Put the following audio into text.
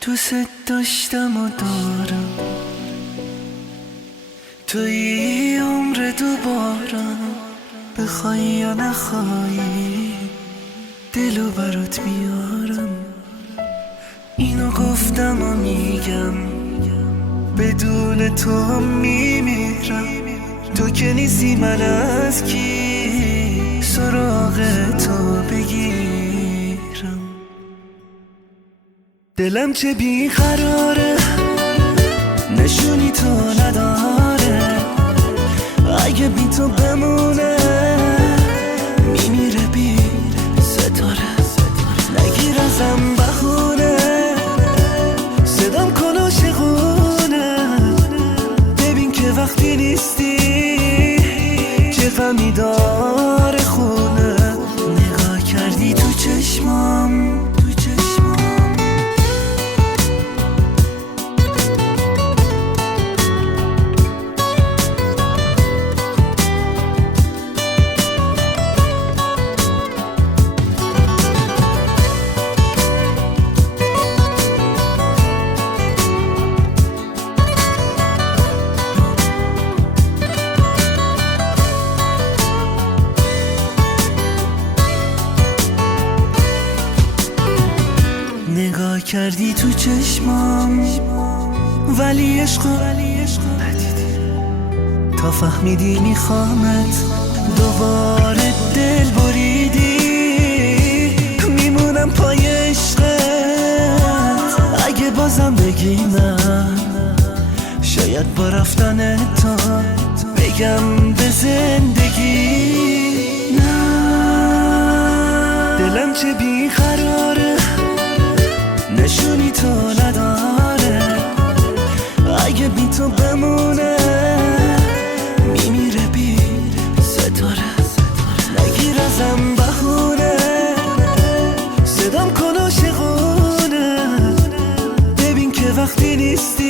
دوست داشتم و دارم، توی عمر دوبارم، بخوای یا نخوای دلو برات میارم. اینو گفتم و میگم بدون تو هم میمیرم. تو که نیستی من از کی سراغ تو بگیرم. دلم چه بیقراره نشونی تو نداره، اگه بی تو بمونه میمیره بی ستاره. نگیر ازم بخونه صدام کن عاشقونه، ببین که وقتی نیستی چه غمی داره خونه. نگاه کردی تو چشمام، نگاه کردی تو چشمام ولی عشقو ندیدی. تا فهمیدی میخوامت دوباره دل بریدی. میمونم پای عشقت اگه بازم بگی نه، شاید با رفتن تو بگم به زندگی نه. دلم چه بیقراره نشونی تو نداره، اگه بی تو بمونه میمیره بی ستاره. نگیر ازم بهونه صدام کن عاشقونه، ببین که وقتی نیستی